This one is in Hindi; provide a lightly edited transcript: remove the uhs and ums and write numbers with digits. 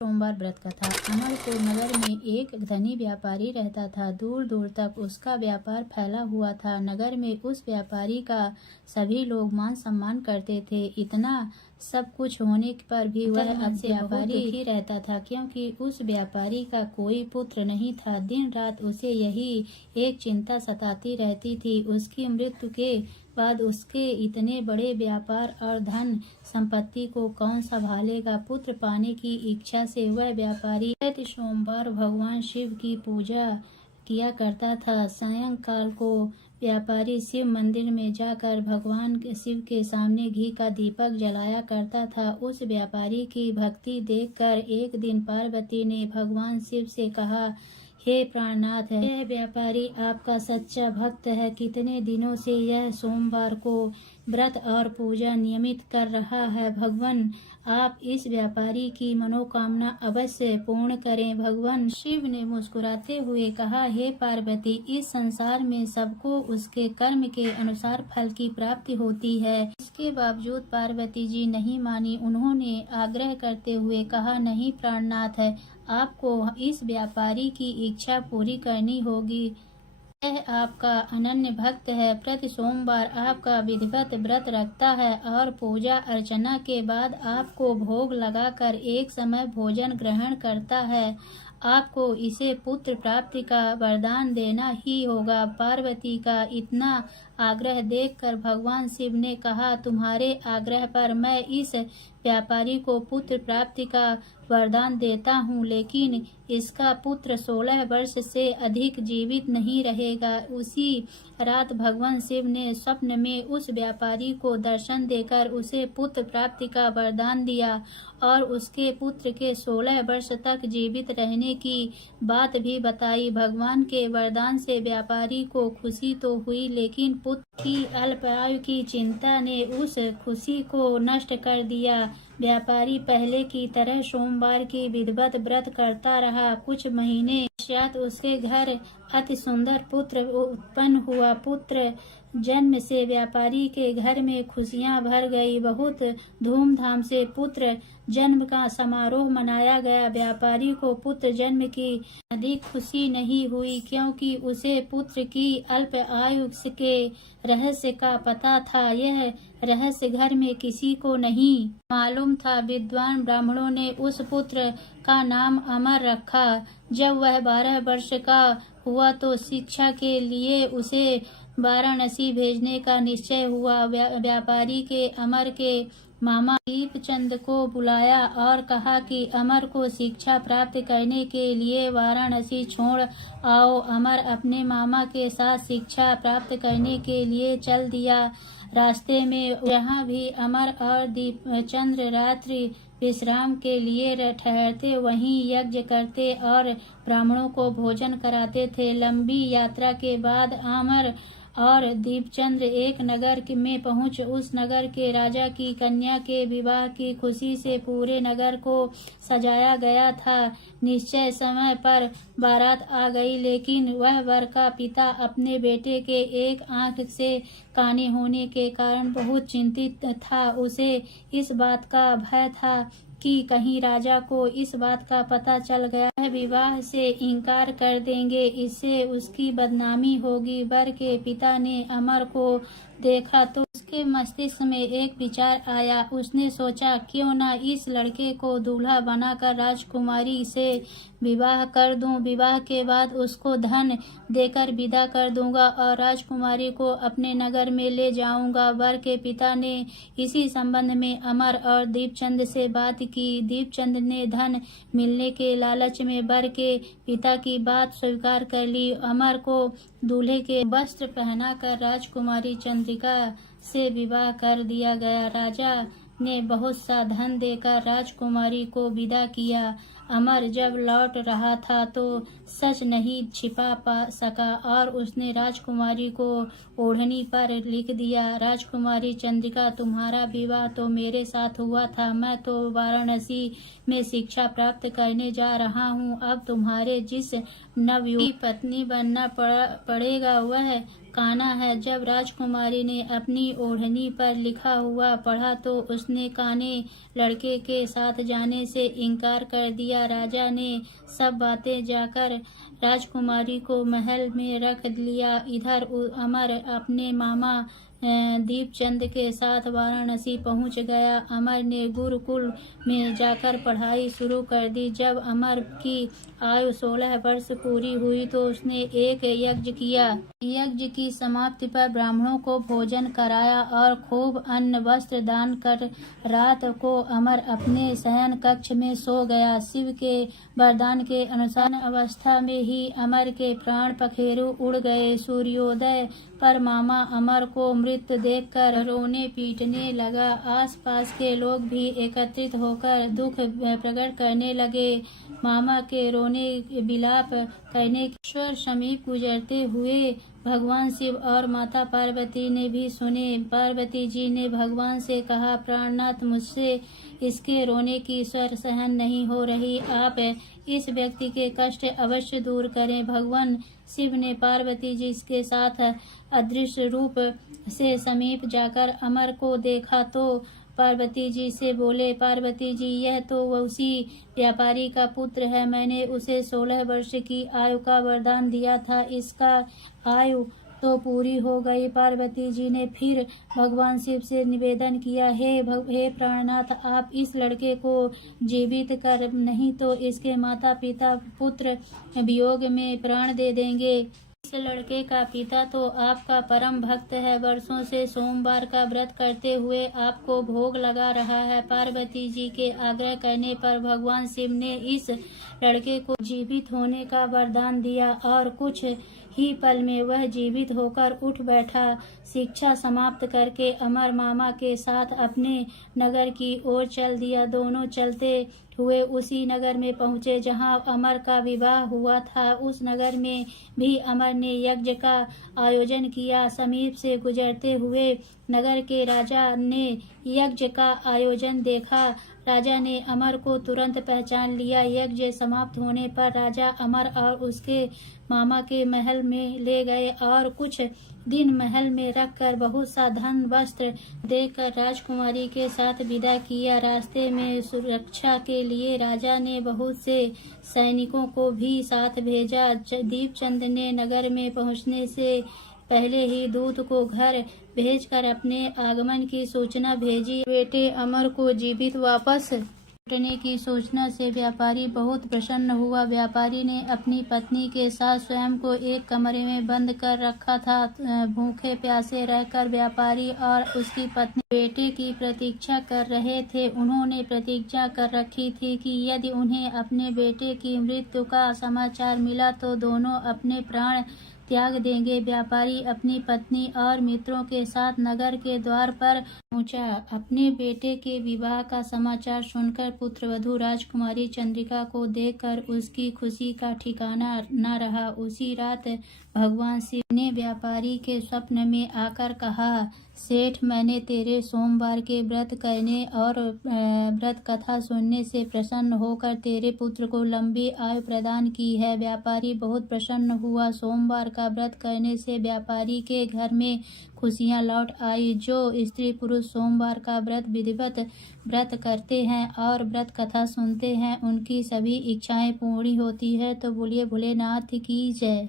सोमवार व्रत कथा। अमरपुर नगर में एक धनी व्यापारी रहता था। दूर दूर तक उसका व्यापार फैला हुआ था। नगर में उस व्यापारी का सभी लोग मान सम्मान करते थे। इतना सब कुछ होने पर भी वह अपने व्यापारी ही रहता था, क्योंकि उस व्यापारी का कोई पुत्र नहीं था। दिन रात उसे यही एक चिंता सताती रहती थी, उसकी मृत्यु के बाद उसके इतने बड़े व्यापार और धन संपत्ति को कौन संभालेगा। पुत्र पाने की इच्छा से वह व्यापारी प्रति सोमवार भगवान शिव की पूजा किया करता था। सायंकाल को व्यापारी शिव मंदिर में जाकर भगवान शिव के सामने घी का दीपक जलाया करता था। उस व्यापारी की भक्ति देखकर एक दिन पार्वती ने भगवान शिव से कहा, हे प्राणनाथ, यह व्यापारी आपका सच्चा भक्त है। कितने दिनों से यह सोमवार को व्रत और पूजा नियमित कर रहा है। भगवान आप इस व्यापारी की मनोकामना अवश्य पूर्ण करें। भगवान शिव ने मुस्कुराते हुए कहा, हे पार्वती, इस संसार में सबको उसके कर्म के अनुसार फल की प्राप्ति होती है। इसके बावजूद पार्वती जी नहीं मानी। उन्होंने आग्रह करते हुए कहा, नहीं प्राणनाथ, आपको इस व्यापारी की इच्छा पूरी करनी होगी। यह आपका अनन्य भक्त है। प्रति सोमवार आपका विधिवत व्रत रखता है और पूजा अर्चना के बाद आपको भोग लगाकर एक समय भोजन ग्रहण करता है। आपको इसे पुत्र प्राप्ति का वरदान देना ही होगा। पार्वती का इतना आग्रह देखकर भगवान शिव ने कहा, तुम्हारे आग्रह पर मैं इस व्यापारी को पुत्र प्राप्ति का वरदान देता हूँ, लेकिन इसका पुत्र 16 वर्ष से अधिक जीवित नहीं रहेगा। उसी रात भगवान शिव ने स्वप्न में उस व्यापारी को दर्शन देकर उसे पुत्र प्राप्ति का वरदान दिया और उसके पुत्र के 16 वर्ष तक जीवित रहने की बात भी बताई। भगवान के वरदान से व्यापारी को खुशी तो हुई, लेकिन पुत्र की अल्पायु की चिंता ने उस खुशी को नष्ट कर दिया। व्यापारी पहले की तरह सोमवार की विधिवत व्रत करता रहा। कुछ महीने पश्चात उसके घर अति सुंदर पुत्र उत्पन्न हुआ। पुत्र जन्म से व्यापारी के घर में खुशियां भर गई। बहुत धूमधाम से पुत्र जन्म का समारोह मनाया गया। व्यापारी को पुत्र जन्म की अधिक खुशी नहीं हुई, क्योंकि उसे पुत्र की अल्प आयु के रहस्य का पता था। यह रहस्य घर में किसी को नहीं मालूम था। विद्वान ब्राह्मणों ने उस पुत्र का नाम अमर रखा। जब वह 12 वर्ष का हुआ तो शिक्षा के लिए उसे वाराणसी भेजने का निश्चय हुआ। व्यापारी के अमर के मामा दीपचंद को बुलाया और कहा कि अमर को शिक्षा प्राप्त करने के लिए वाराणसी छोड़ आओ। अमर अपने मामा के साथ शिक्षा प्राप्त करने के लिए चल दिया। रास्ते में जहाँ भी अमर और दीपचंद रात्रि विश्राम के लिए ठहरते, वहीं यज्ञ करते और ब्राह्मणों को भोजन कराते थे। लंबी यात्रा के बाद अमर और दीपचंद एक नगर में पहुंच उस नगर के राजा की कन्या के विवाह की खुशी से पूरे नगर को सजाया गया था। निश्चय समय पर बारात आ गई, लेकिन वह वर का पिता अपने बेटे के एक आंख से काने होने के कारण बहुत चिंतित था। उसे इस बात का भय था कि कहीं राजा को इस बात का पता चल गया, वह विवाह से इनकार कर देंगे, इससे उसकी बदनामी होगी। वर के पिता ने अमर को देखा तो उसके मस्तिष्क में एक विचार आया। उसने सोचा, क्यों न इस लड़के को दूल्हा बनाकर राजकुमारी से विवाह कर दूं। विवाह के बाद उसको धन देकर विदा कर दूंगा और राजकुमारी को अपने नगर में ले जाऊंगा। वर के पिता ने इसी संबंध में अमर और दीपचंद से बात की। दीपचंद ने धन मिलने के लालच में वर के पिता की बात स्वीकार कर ली। अमर को दूल्हे के वस्त्र पहनाकर राजकुमारी चंद्रिका से विवाह कर दिया गया। राजा ने बहुत सा धन देकर राजकुमारी को विदा किया। अमर जब लौट रहा था तो सच नहीं छिपा पा सका और उसने राजकुमारी को ओढ़नी पर लिख दिया, राजकुमारी चंद्रिका, तुम्हारा विवाह तो मेरे साथ हुआ था। मैं तो वाराणसी में शिक्षा प्राप्त करने जा रहा हूँ। अब तुम्हारे जिस नवयुवती पत्नी बनना पड़ेगा वह काना है। जब राजकुमारी ने अपनी ओढ़नी पर लिखा हुआ पढ़ा तो उसने काने लड़के के साथ जाने से इनकार कर दिया। राजा ने सब बातें जाकर राजकुमारी को महल में रख लिया। इधर अमर अपने मामा दीपचंद के साथ वाराणसी पहुंच गया। अमर ने गुरुकुल में जाकर पढ़ाई शुरू कर दी। जब अमर की आयु 16 वर्ष पूरी हुई तो उसने एक यज्ञ किया। यज्ञ की समाप्ति पर ब्राह्मणों को भोजन कराया और खूब अन्न वस्त्र दान कर रात को अमर अपने शयन कक्ष में सो गया। शिव के वरदान के अनुसार अवस्था में ही अमर के प्राण पखेरु उड़ गए। सूर्योदय पर मामा अमर को मृत देखकर रोने पीटने लगा। आसपास के लोग भी एकत्रित होकर दुख प्रकट करने लगे। मामा के रोने विलाप करने के ईश्वर समीप गुजरते हुए भगवान शिव और माता पार्वती ने भी सुने। पार्वती जी ने भगवान से कहा, प्राणनाथ, मुझसे इसके रोने की स्वर सहन नहीं हो रही, आप इस व्यक्ति के कष्ट अवश्य दूर करें। भगवान शिव ने पार्वती जी के साथ अदृश्य रूप से समीप जाकर अमर को देखा तो पार्वती जी से बोले, पार्वती जी, यह तो उसी व्यापारी का पुत्र है। मैंने उसे 16 वर्ष की आयु का वरदान दिया था, इसका आयु तो पूरी हो गई। पार्वती जी ने फिर भगवान शिव से निवेदन किया, हे प्राणनाथ, आप इस लड़के को जीवित कर, नहीं तो इसके माता पिता पुत्र वियोग में प्राण दे देंगे। इस लड़के का पिता तो आपका परम भक्त है, वर्षों से सोमवार का व्रत करते हुए आपको भोग लगा रहा है। पार्वती जी के आग्रह करने पर भगवान शिव ने इस लड़के को जीवित होने का वरदान दिया और कुछ ही पल में वह जीवित होकर उठ बैठा। शिक्षा समाप्त करके अमर मामा के साथ अपने नगर की ओर चल दिया। दोनों चलते हुए उसी नगर में पहुँचे जहाँ अमर का विवाह हुआ था। उस नगर में भी अमर ने यज्ञ का आयोजन किया। समीप से गुजरते हुए नगर के राजा ने यज्ञ का आयोजन देखा। राजा ने अमर को तुरंत पहचान लिया। यज्ञ समाप्त होने पर राजा अमर और उसके मामा के महल में ले गए और कुछ दिन महल में रखकर बहुत सा धन वस्त्र देकर राजकुमारी के साथ विदा किया। रास्ते में सुरक्षा के लिए राजा ने बहुत से सैनिकों को भी साथ भेजा। दीपचंद ने नगर में पहुंचने से पहले ही दूत को घर भेजकर अपने आगमन की सूचना भेजी। बेटे अमर को जीवित वापस लौटने की सूचना से व्यापारी बहुत प्रसन्न हुआ। व्यापारी ने अपनी पत्नी के साथ स्वयं को एक कमरे में बंद कर रखा था। भूखे प्यासे रहकर व्यापारी और उसकी पत्नी बेटे की प्रतीक्षा कर रहे थे। उन्होंने प्रतिज्ञा कर रखी थी कि यदि उन्हें अपने बेटे की मृत्यु का समाचार मिला तो दोनों अपने प्राण त्याग देंगे। व्यापारी अपनी पत्नी और मित्रों के साथ नगर के द्वार पर पहुंचा। अपने बेटे के विवाह का समाचार सुनकर पुत्रवधू राजकुमारी चंद्रिका को देखकर उसकी खुशी का ठिकाना न रहा। उसी रात भगवान शिव ने व्यापारी के स्वप्न में आकर कहा, सेठ, मैंने तेरे सोमवार के व्रत करने और व्रत कथा सुनने से प्रसन्न होकर तेरे पुत्र को लंबी आयु प्रदान की है। व्यापारी बहुत प्रसन्न हुआ। सोमवार का व्रत करने से व्यापारी के घर में खुशियां लौट आई। जो स्त्री पुरुष सोमवार का व्रत विधिवत व्रत करते हैं और व्रत कथा सुनते हैं उनकी सभी इच्छाएं पूरी होती है। तो बोलिए भोलेनाथ की जय।